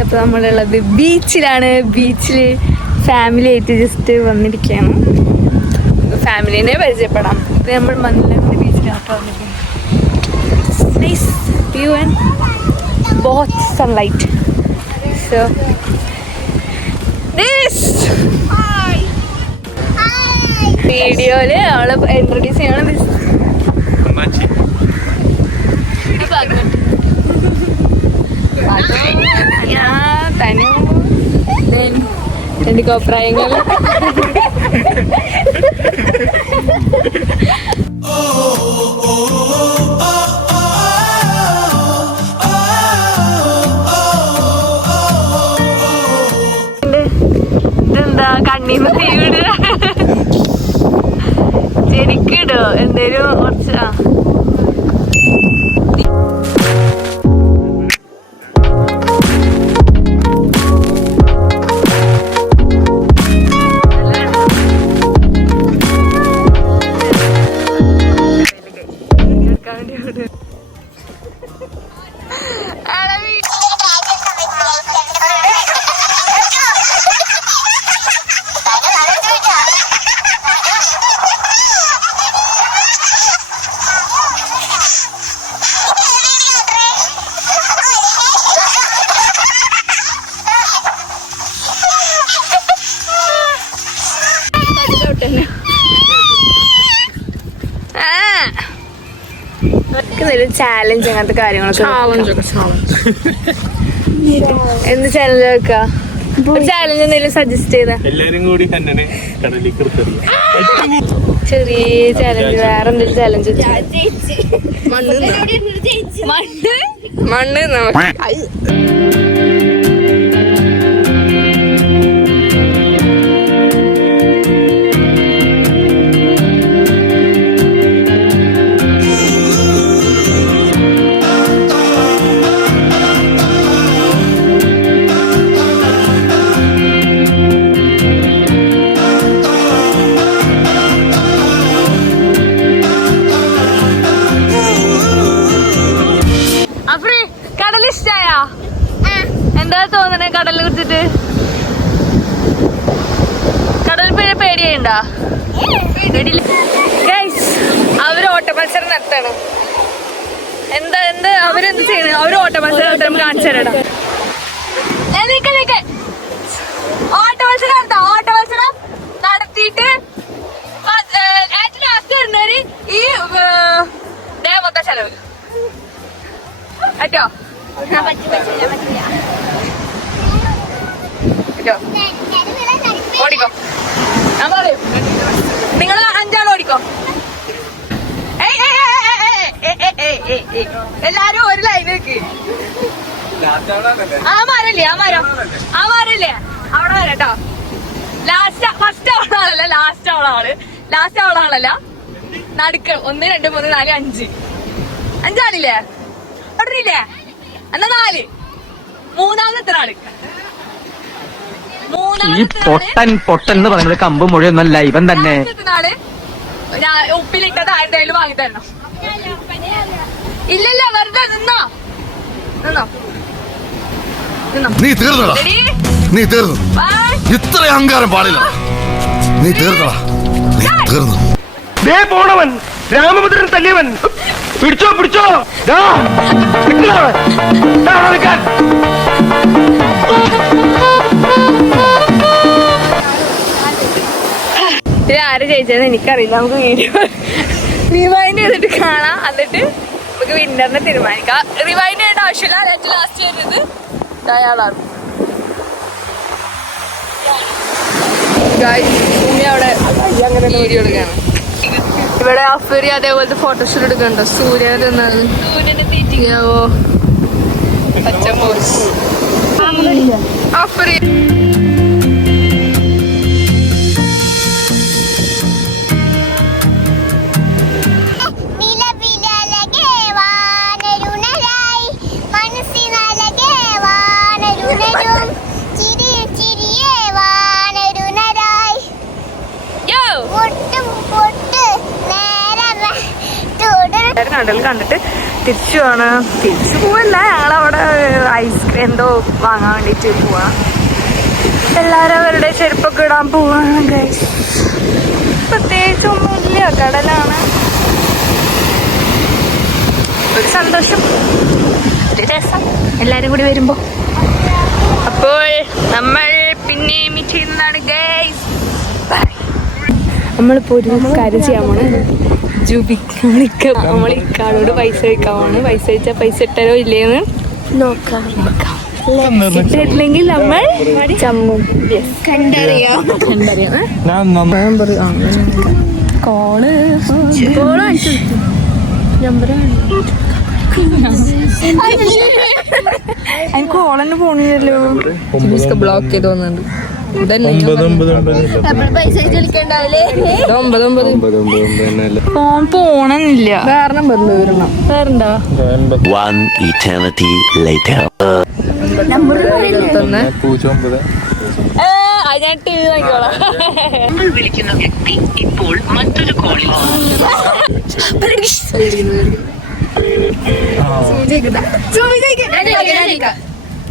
അപ്പൊ നമ്മളുള്ളത് ബീച്ചിലാണ്. ബീച്ചില് ഫാമിലി ആയിട്ട് ജസ്റ്റ് വന്നിരിക്കുകയാണ്. ഫാമിലിനെ പരിചയപ്പെടാം. ഇത് നമ്മൾ മന്ദിരം ബീച്ചിലാണ് വന്നിരിക്കുന്നത്. വ്യൂ ആൻഡ് बहुत sunlight. So this വീഡിയോയില് അവളെ ഇൻട്രൊഡ്യൂസ് ചെയ്യണം. തനു രണ്ട് കോപ്രായങ്ങൾ. കണ്ണീന്ന് തീവിട് ശരിക്കിടോ എന്തേലും കുറച്ച്. ചാലഞ്ച് അങ്ങനത്തെ കാര്യങ്ങളൊക്കെ എന്ത് ചാലഞ്ച് വെക്ക? ചാലഞ്ച് എന്തെങ്കിലും സജസ്റ്റ് ചെയ്ത ചെറിയ ചാലഞ്ച്. വേറെ എന്തെങ്കിലും ചാലഞ്ച്? മണ്ണ് എന്താ തോന്നണേ കടലിനെ കുറിച്ചിട്ട്? കടലിൽ പിന്നെ പേടിയുണ്ടാ? അവര് ഓട്ട മത്സരം നടത്തണം. എന്താ അവരെന്ത് ചെയ്യണം? അവര് ഓട്ട മത്സരം നടത്തണം. കാണിച്ചു തരടാ. ഓട്ട മത്സരം നടത്താം. ഓട്ട മത്സരം നടത്തിയിട്ട് ഏറ്റവും ലാസ്റ്റ് വരുന്നവര് ഈ ഡേ മൊത്തം ചെലവ് പറ്റോ? ഓടിക്കോ. ഞാൻ പറയും നിങ്ങൾ 5 ആൾ ഓടിക്കോ. എല്ലാരും ഒരു ലൈൻ വെക്ക്. ആ മരല്ലേ അവിടെ വരെ കേട്ടോ. ഫസ്റ്റ് അവളാളല്ല, ലാസ്റ്റ് അവളാളല്ല. നടുക്ക് 1 2 3 4 5 5ആളില്ലേ? ഓടില്ലേ? എന്നാ 4. മൂന്നാമത്തെ ആള്. ഈ പൊട്ടൻ എന്ന് പറയുന്നത് കമ്പ് മുഴയൊന്നല്ല, ഇവൻ തന്നെ. ഉപ്പിലിട്ടത് ആരുടെയും വാങ്ങി തരണം. ഇല്ലല്ല, വെറുതെ നിന്നോ. നീ തീർന്നടാ. നീ തീർന്നു. ഇത്ര അഹങ്കാരം പാടില്ല. നീ തീർന്നടാ. നീ തീർന്നു. പോണവൻ രാമഭദ്രൻ തല്ലിയവൻ. പിടിച്ചോ ആര് ജയിച്ചതെന്ന് എനിക്കറിയില്ല. നമുക്ക് വീഡിയോ റിവൈൻഡ് ചെയ്തിട്ട് കാണാം. എന്നിട്ട് നമുക്ക് വിന്നറിനെ തീരുമാനിക്കാം. റിവൈൻഡ് ചെയ്യേണ്ട ആവശ്യമില്ല. ഏറ്റവും ലാസ്റ്റ് വരുന്നത് അയാളാണ്. അവിടെ അങ്ങനെ വീഡിയോ എടുക്കണം. ഇവിടെ അഫറി അതേപോലത്തെ ഫോട്ടോഷൂട്ട് എടുക്കണ്ടോ? സൂര്യനെ തീറ്റിക്കാവോ? അഫറി കണ്ടൽ കണ്ടിട്ട് തിരിച്ചു പോവല്ല, ഞങ്ങളവിടെ ഐസ്ക്രീം എന്തോ വാങ്ങാൻ വേണ്ടിയിട്ട് പോവാ. എല്ലാവരും അവരുടെ ചെരുപ്പൊക്കെ ഇടാൻ പോവാണ് ഗൈസ്. പ്രത്യേകിച്ചൊന്നുമില്ല, കടലാണ്. ഒരു സന്തോഷം, ഒരു രസം എല്ലാരും കൂടി വരുമ്പോ. അപ്പോൾ നമ്മൾ പിന്നെ മീറ്റ് ചെയ്യുന്നതാണ് ഗൈസ്. നമ്മളിപ്പോ ഒരു കാര്യം ചെയ്യാൻ പോണ്. നമ്മൾ ഇക്കാളോട് പൈസ വെക്കാമാണ്. പൈസ വെച്ചാൽ പൈസ ഇട്ടാലോ ഇല്ലേന്ന് നോക്കാം. ഇട്ടില്ലെങ്കിൽ നമ്മൾ ചമ്മും. കണ്ടറിയാം കോള് അതിന് കോളന്നെ പോണില്ലല്ലോ. ബ്ലോക്ക് ചെയ്ത് വന്നിട്ടുണ്ട്. ഫോൺ പോണില്ല. വേറെ നമ്പർ വരണം. വേറെന്താ വിളിക്കുന്ന വ്യക്തി ഇപ്പോൾ മറ്റൊരു കോളിൽ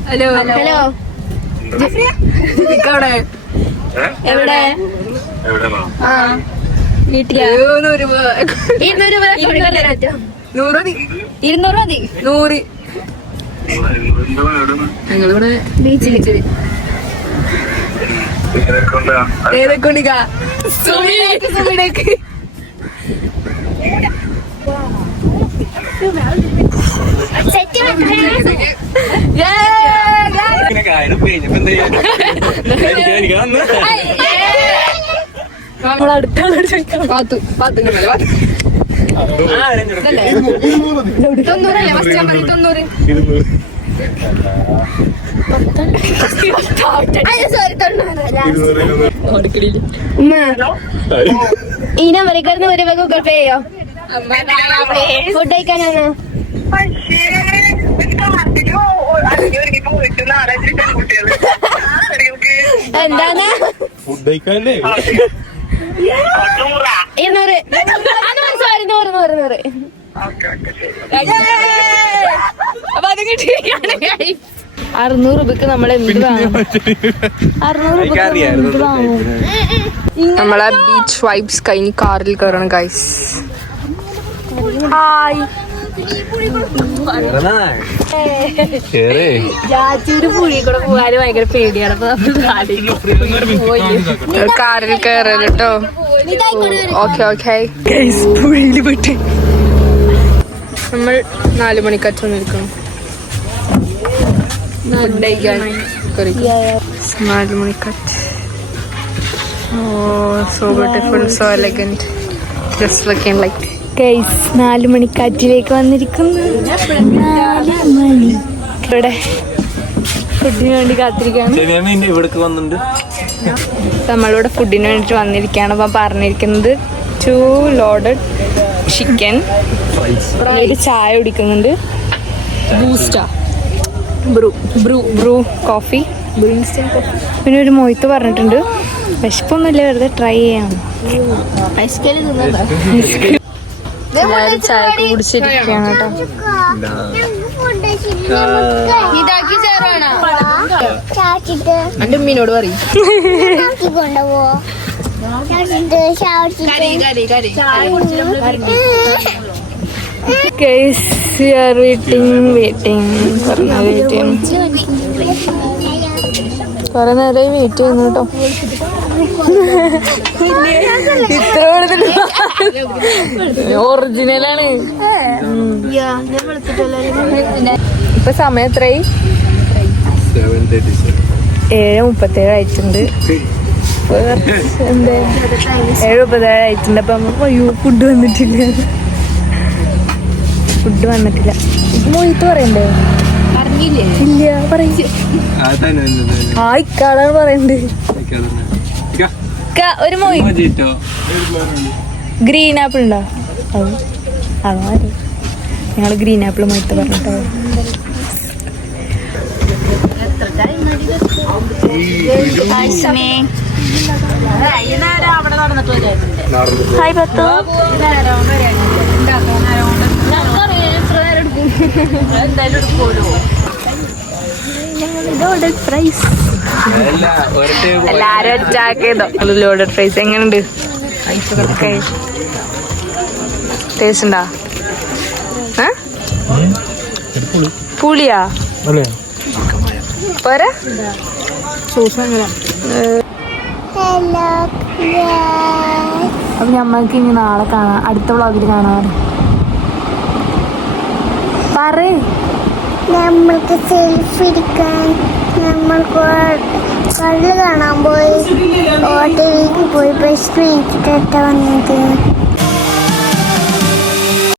ഹലോ ഹലോ എവിടെ? വീട്ടില് 200 രൂപ 100 ഞങ്ങളിവിടെ ബീച്ചിലേക്ക്. ഏതൊക്കെ സുമിടേക്ക് ഈ നമ്പറിൽ ഒരു ഗൂഗിൾ പേ ചെയ്യോ? ഫുഡ് കഴിക്കാനാണ്. എന്താണ് 200 രൂപക്ക് നമ്മൾ എന്ത് വാങ്ങും? 600 രൂപ വാങ്ങും. നമ്മളെ ബീച്ച് വൈബ്സ് കഴിഞ്ഞ് കാറിൽ കയറണം ഗൈസ്. ഹായ്. ജാച്ചൂര് പുഴയിൽ കൂടെ പോകാൻ ഭയങ്കര പേടിയാണ്. കാറിൽ കയറല് കേട്ടോ. ഓക്കെ ഓക്കെ പുഴയിൽ പോയിട്ട് നമ്മൾ 4 മണിക്കറ്റ് വന്നിരിക്കണം. 4 മണിക്കറ്റ്. So beautiful, so elegant, just looking like. Guys 4 മണിക്കാറ്റിലേക്ക് വന്നിരിക്കുന്നു. 4 മണി. ഇവിടെ ഫുഡിന് വേണ്ടി കാത്തിരിക്കുകയാണ്. നമ്മളിവിടെ ഫുഡിന് വേണ്ടിട്ട് വന്നിരിക്കുകയാണ്. അപ്പം പറഞ്ഞിരിക്കുന്നത് 2 ലോഡഡ് ചിക്കൻ, ഒരു ചായ കുടിക്കുന്നുണ്ട്, ബൂസ്റ്റാ ബ്രൂ കോഫി, പിന്നെ ഒരു മൊയ്ത്ത് പറഞ്ഞിട്ടുണ്ട്. വിശപ്പൊന്നുമില്ല, വെറുതെ ട്രൈ ചെയ്യാം. എല്ലാവരും ചായ കുടിച്ചിരിക്കുകയാണ് കേട്ടോ. എന്റെ ഉമ്മീനോട് പറയും. കുറെ നേരം വെയിറ്റ് ചെയ്യുന്നു കേട്ടോ. ഒറിജിനലാണ്. ഇപ്പൊ സമയം എത്രയായി? 7:37 ആയിട്ടുണ്ട്. 7:37 ആയിട്ടുണ്ട്. അപ്പൊ അയ്യോ ഫുഡ് വന്നിട്ടില്ല. മൊയ്ത്ത് പറയണ്ടേ? ഇല്ല പറയില്ല. ആ ഇക്കാടാണ് പറയണ്ട്. ഒരു മൊയ്ത്ത് ഗ്രീൻ ആപ്പിൾ ഉണ്ടോ? അതോ ഞങ്ങള് ഗ്രീൻ ആപ്പിൾ മൊയ്ത്ത് പറഞ്ഞിട്ടോ. ഹായ് പത്തു. എന്തായാലും എടുക്കുമല്ലോ. ലോഡഡ് ഫ്രൈസ് എല്ലാരും അറ്റാക്ക് ചെയ്തോ. ലോഡഡ് ഫ്രൈസ് എങ്ങനെയുണ്ട്? ടേസ്റ്റ് ഉണ്ടാ? പുളിയാ പോരാ? അപ്പൊ ഞമ്മക്ക് ഇനി നാളെ കാണാം, അടുത്ത വ്ളോഗിൽ കാണാൻ. പറ. നമ്മൾക്ക് സെൽഫി എടുക്കാൻ നമ്മൾ കള്ള് കാണാൻ പോയി, ഹോട്ടലിലേക്ക് പോയി. പ്രശ്നം വന്നത്